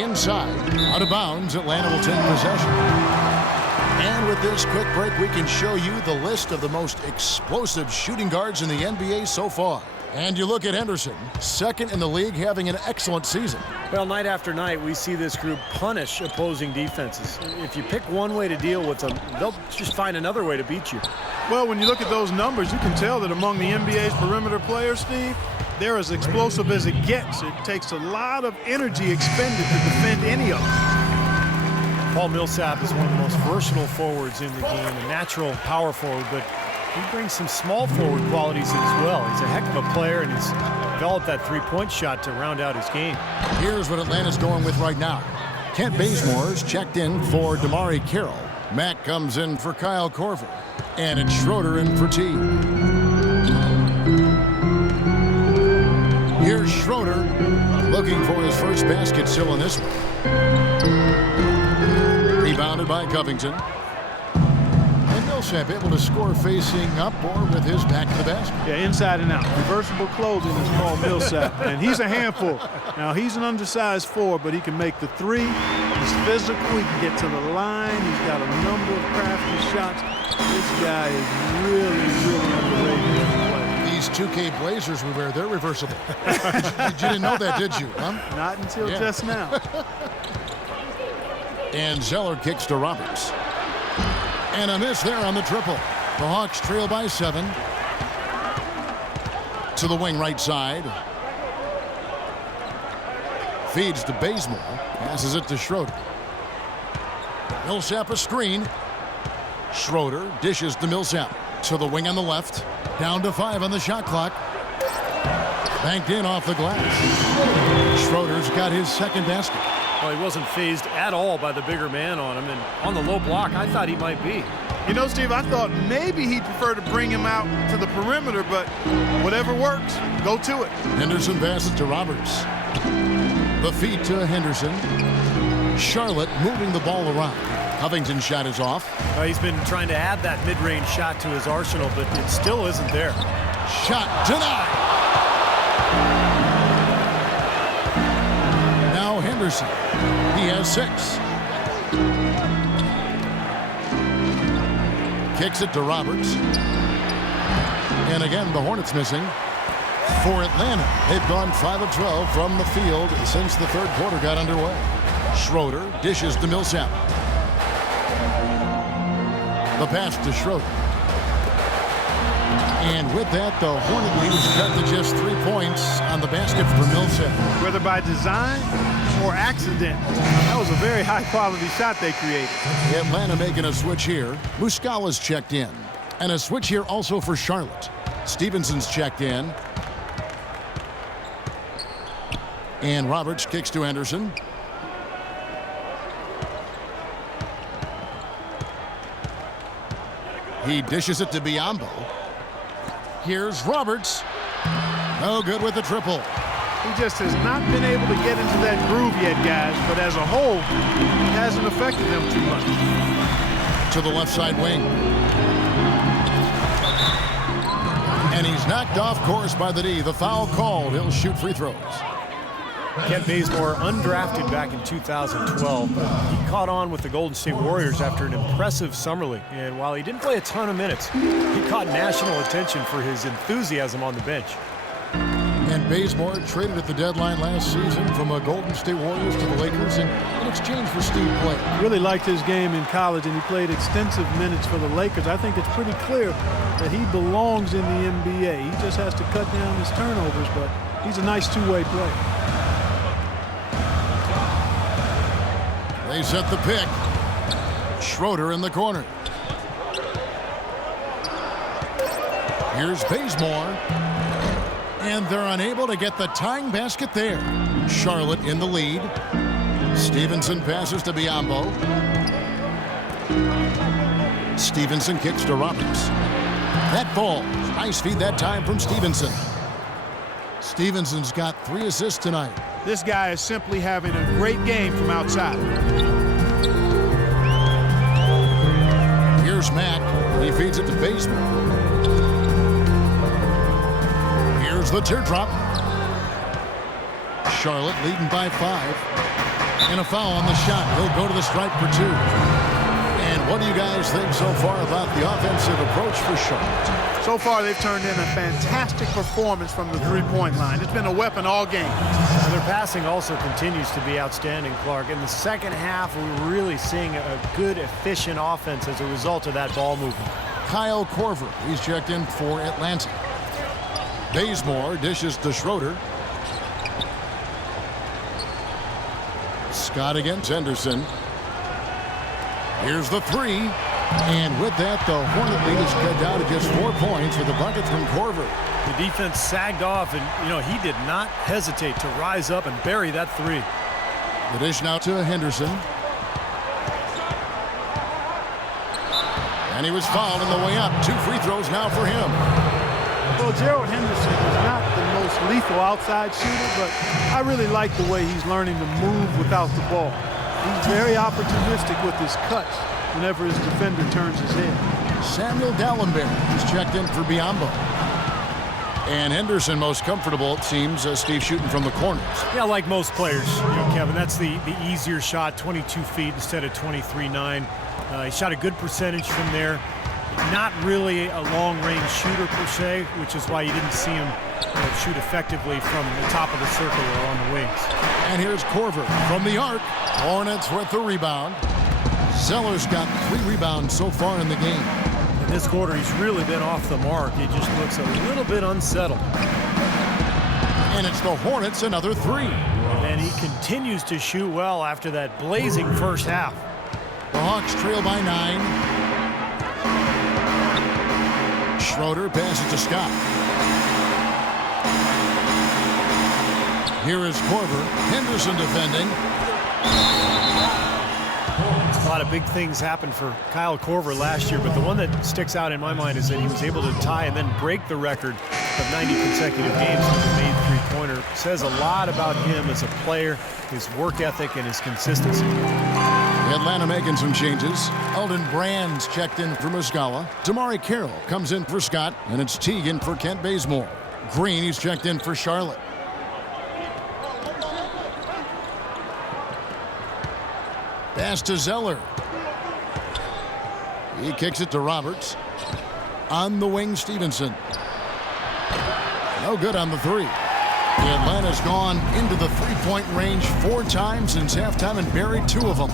Inside, out of bounds, Atlanta will take possession. And with this quick break, we can show you the list of the most explosive shooting guards in the NBA so far. And you look at Henderson, second in the league, having an excellent season. Well, night after night, we see this group punish opposing defenses. If you pick one way to deal with them, they'll just find another way to beat you. Well, when you look at those numbers, you can tell that among the NBA's perimeter players, Steve, they're as explosive as it gets. It takes a lot of energy expended to defend any of them. Paul Millsap is one of the most versatile forwards in the game, a natural power forward, but he brings some small forward qualities as well. He's a heck of a player, and he's developed that three-point shot to round out his game. Here's what Atlanta's going with right now. Kent Bazemore's checked in for DeMarre Carroll. Mack comes in for Kyle Korver. And it's Schroeder in for T. Here's Schroeder looking for his first basket still in this one. Rebounded by Covington. And Millsap able to score facing up or with his back to the basket. Yeah, inside and out. Reversible closing is Paul Millsap, and he's a handful. Now, he's an undersized forward, but he can make the three. He's physical. He can get to the line. He's got a number of crafty shots. This guy is really, really underrated. These 2K Blazers we wear, they're reversible. You didn't know that, did you? Huh? Not until just now. And Zeller kicks to Roberts. And a miss there on the triple. The Hawks trail by 7. To the wing right side. Feeds to Bazemore. Passes it to Schroeder. Millsap a screen. Schroeder dishes to Millsap. To the wing on the left. Down to 5 on the shot clock. Banked in off the glass. Schroeder's got his second basket. Well, he wasn't phased at all by the bigger man on him, and on the low block, I thought he might be. You know, Steve, I thought maybe he'd prefer to bring him out to the perimeter, but whatever works, go to it. Henderson passes to Roberts. The feed to Henderson. Charlotte moving the ball around. Covington's shot is off. He's been trying to add that mid-range shot to his arsenal, but it still isn't there. Shot denied. Now Henderson. He has 6. Kicks it to Roberts. And again, the Hornets missing. For Atlanta, they've gone 5 of 12 from the field since the third quarter got underway. Schroeder dishes to Millsap. The pass to Schroeder. And with that, the Hornet lead is cut to just 3 points on the basket for Millsap. Whether by design or accident, that was a very high-quality shot they created. Atlanta making a switch here. Muscala's checked in. And a switch here also for Charlotte. Stevenson's checked in. And Roberts kicks to Henderson. He dishes it to Biyombo. Here's Roberts. No good with the triple. He just has not been able to get into that groove yet, guys, but as a whole, it hasn't affected them too much. To the left side wing. And he's knocked off course by the D. The foul called. He'll shoot free throws. Kent Bazemore, undrafted back in 2012, but he caught on with the Golden State Warriors after an impressive summer league. And while he didn't play a ton of minutes, he caught national attention for his enthusiasm on the bench. And Bazemore traded at the deadline last season from the Golden State Warriors to the Lakers in exchange for Steve Blake. Really liked his game in college, and he played extensive minutes for the Lakers. I think it's pretty clear that he belongs in the NBA. He just has to cut down his turnovers, but he's a nice two-way player. They set the pick. Schroeder in the corner. Here's Bazemore. And they're unable to get the tying basket there. Charlotte in the lead. Stevenson passes to Biyombo. Stevenson kicks to Roberts. That falls. Nice feed that time from Stevenson. Stevenson's got 3 assists tonight. This guy is simply having a great game from outside. Here's Mack. He feeds it to Bazemore. Here's the teardrop. Charlotte leading by 5. And a foul on the shot. He'll go to the stripe for 2. And what do you guys think so far about the offensive approach for Charlotte? So far, they've turned in a fantastic performance from the three-point line. It's been a weapon all game. And their passing also continues to be outstanding, Clark. In the second half, we're really seeing a good, efficient offense as a result of that ball movement. Kyle Korver, he's checked in for Atlanta. Bazemore dishes to Schroeder. Scott against Henderson. Here's the 3. And with that, the Hornet lead is cut down to just 4 points with a bucket from Korver. The defense sagged off, and, he did not hesitate to rise up and bury that 3. The dish now to Henderson. And he was fouled on the way up. 2 free throws now for him. Well, Gerald Henderson is not the most lethal outside shooter, but I really like the way he's learning to move without the ball. He's very opportunistic with his cuts whenever his defender turns his head. Samuel Dallenberg is checked in for Biyombo. And Henderson most comfortable, it seems, Steve, shooting from the corners. Yeah, like most players, Kevin, that's the easier shot, 22 feet instead of 23.9. He shot a good percentage from there. Not really a long-range shooter per se, which is why you didn't see him shoot effectively from the top of the circle or on the wings. And here's Korver from the arc. Hornets with the rebound. Zeller's got 3 rebounds so far in the game. In this quarter, he's really been off the mark. He just looks a little bit unsettled. And it's the Hornets another 3. And he continues to shoot well after that blazing first half. The Hawks trail by 9. Schroeder passes to Scott. Here is Korver. Henderson defending. A lot of big things happened for Kyle Korver last year, but the one that sticks out in my mind is that he was able to tie and then break the record of 90 consecutive games with a made three-pointer. Says a lot about him as a player, his work ethic, and his consistency. Atlanta making some changes. Elton Brand's checked in for Muscala. Damari Carroll comes in for Scott, and it's Teagan for Kent Bazemore. Green, he's checked in for Charlotte. Pass to Zeller. He kicks it to Roberts. On the wing, Stevenson. No good on the 3. Atlanta's gone into the three-point range 4 times since halftime and buried 2 of them.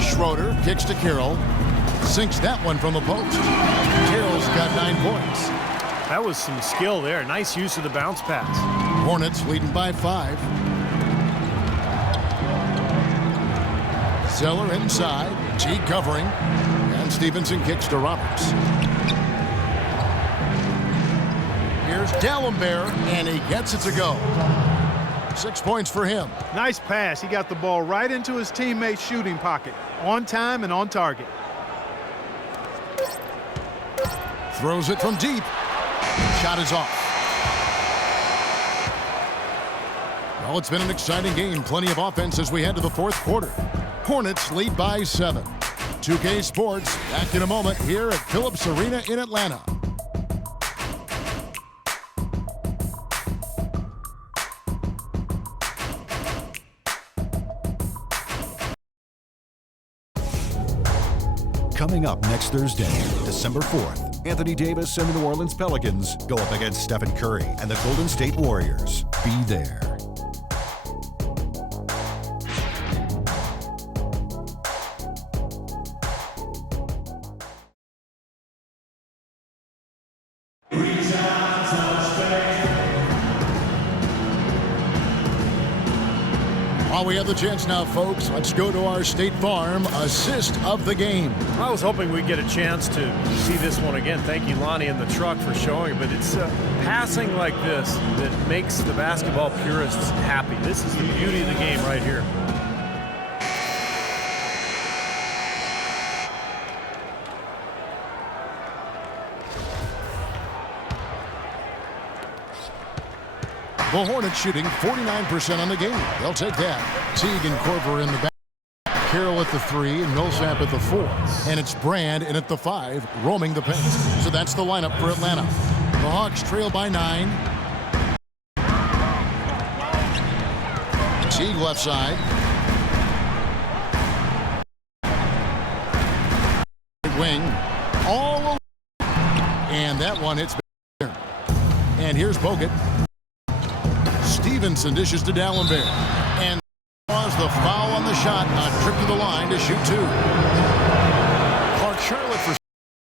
Schroeder kicks to Carroll. Sinks that one from the post. Carroll's got 9 points. That was some skill there. Nice use of the bounce pass. Hornets leading by 5. Zeller inside. Teague covering. And Stevenson kicks to Roberts. Here's Dallenberg, and he gets it to go. 6 points for him. Nice pass. He got the ball right into his teammate's shooting pocket. On time and on target. Throws it from deep. Shot is off. Well, it's been an exciting game. Plenty of offense as we head to the 4th quarter. Hornets lead by 7. 2K Sports back in a moment here at Phillips Arena in Atlanta. Coming up next Thursday, December 4th, Anthony Davis and the New Orleans Pelicans go up against Stephen Curry and the Golden State Warriors. Be there. While we have the chance now, folks, let's go to our State Farm assist of the game. I was hoping we'd get a chance to see this one again. Thank you, Lonnie and the truck, for showing it. But it's passing like this that makes the basketball purists happy. This is the beauty of the game right here. The Hornets shooting 49% on the game. They'll take that. Teague and Korver in the back. Carroll at the 3 and Millsap at the 4. And it's Brand in at the 5, roaming the paint. So that's the lineup for Atlanta. The Hawks trail by 9. Teague left side. Wing. All alone. And that one hits. And here's Bogut. Stevenson dishes to Dallenberg. And draws the foul on the shot. A trip to the line to shoot two. Charlotte for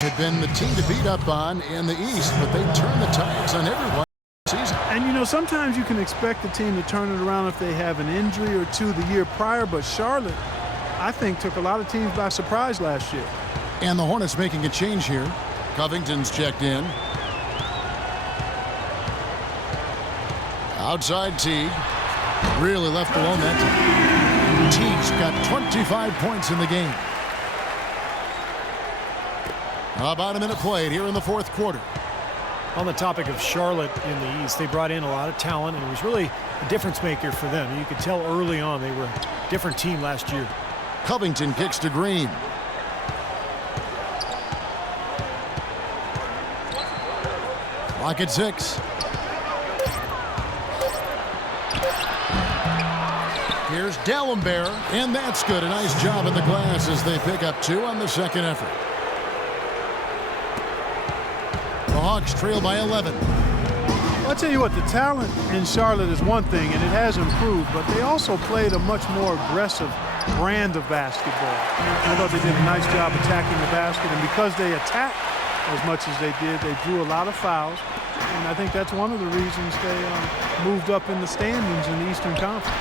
had been the team to beat up on in the East, but they turned the tides on everyone this season. And, you know, sometimes you can expect the team to turn it around if they have an injury or two the year prior, but Charlotte, I think, took a lot of teams by surprise last year. And the Hornets making a change here. Covington's checked in. Outside Teague. Really left alone that time. Teague's got 25 points in the game. About a minute played here in the fourth quarter. On the topic of Charlotte in the East, they brought in a lot of talent, and it was really a difference maker for them. You could tell early on they were a different team last year. Covington kicks to Green. Clock at 6. Here's Dallenberg, and that's good. A nice job in the glass as they pick up 2 on the second effort. The Hawks trail by 11. I'll tell you what, the talent in Charlotte is one thing, and it has improved, but they also played a much more aggressive brand of basketball. I thought they did a nice job attacking the basket, and because they attacked as much as they did, they drew a lot of fouls, and I think that's one of the reasons they moved up in the standings in the Eastern Conference.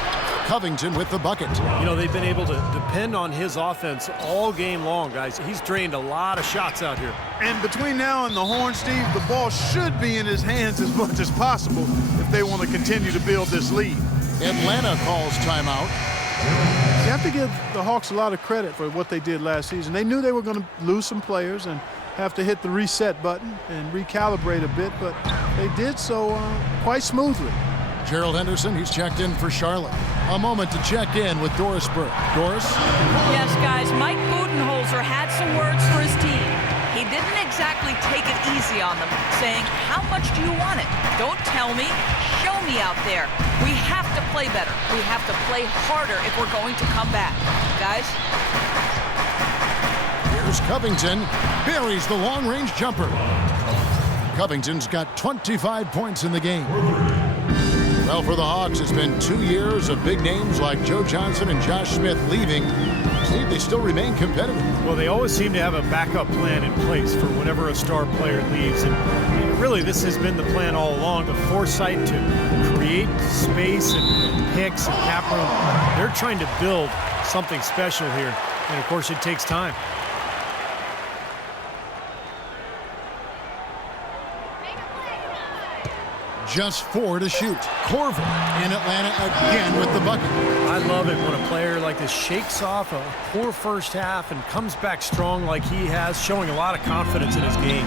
Covington with the bucket. You know, they've been able to depend on his offense all game long, guys. He's drained a lot of shots out here. And between now and the horn, Steve, the ball should be in his hands as much as possible if they want to continue to build this lead. Atlanta calls timeout. You have to give the Hawks a lot of credit for what they did last season. They knew they were going to lose some players and have to hit the reset button and recalibrate a bit, but they did so quite smoothly. Gerald Henderson, he's checked in for Charlotte. A moment to check in with Doris Burke. Doris? Yes, guys, Mike Budenholzer had some words for his team. He didn't exactly take it easy on them, saying, how much do you want it? Don't tell me, show me out there. We have to play better. We have to play harder if we're going to come back. Guys? Here's Covington. Buries the long-range jumper. Covington's got 25 points in the game. Well, for the Hawks, it's been 2 years of big names like Joe Johnson and Josh Smith leaving. See, they still remain competitive. Well, they always seem to have a backup plan in place for whenever a star player leaves. And really, this has been the plan all along, the foresight to create space and picks and cap room. They're trying to build something special here. And, of course, it takes time. Just 4 to shoot. Corver in Atlanta again with the bucket. I love it when a player like this shakes off a poor first half and comes back strong like he has, showing a lot of confidence in his game.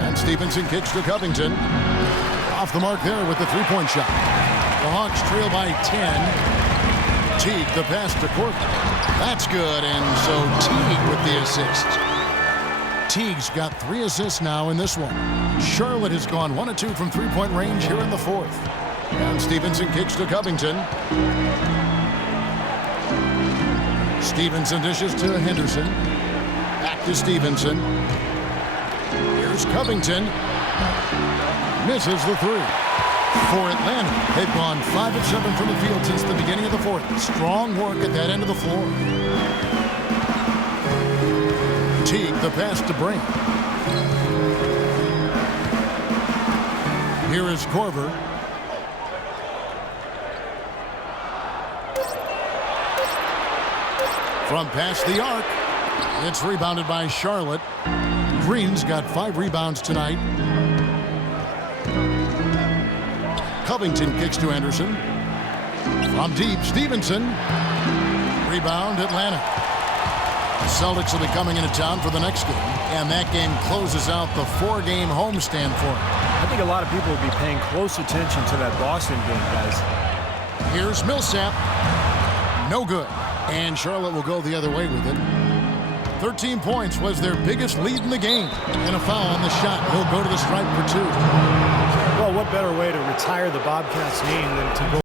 And Stevenson kicks to Covington. Off the mark there with the three-point shot. The Hawks trail by 10. Teague the pass to Corver. That's good, and so Teague with the assist. Teague's got 3 assists now in this one. Charlotte has gone 1 of 2 from three-point range here in the fourth. And Stevenson kicks to Covington. Stevenson dishes to Henderson. Back to Stevenson. Here's Covington. Misses the 3. For Atlanta, they've gone 5 of 7 from the field since the beginning of the fourth. Strong work at that end of the floor. Teague the pass to Brink. Here is Corver. From past the arc. It's rebounded by Charlotte. Green's got 5 rebounds tonight. Covington kicks to Anderson. From deep, Stevenson. Rebound, Atlanta. The Celtics will be coming into town for the next game, and that game closes out the 4-game homestand for them. I think a lot of people will be paying close attention to that Boston game, guys. Here's Millsap. No good. And Charlotte will go the other way with it. 13 points was their biggest lead in the game. And a foul on the shot. He'll go to the stripe for 2. Well, what better way to retire the Bobcats name than to go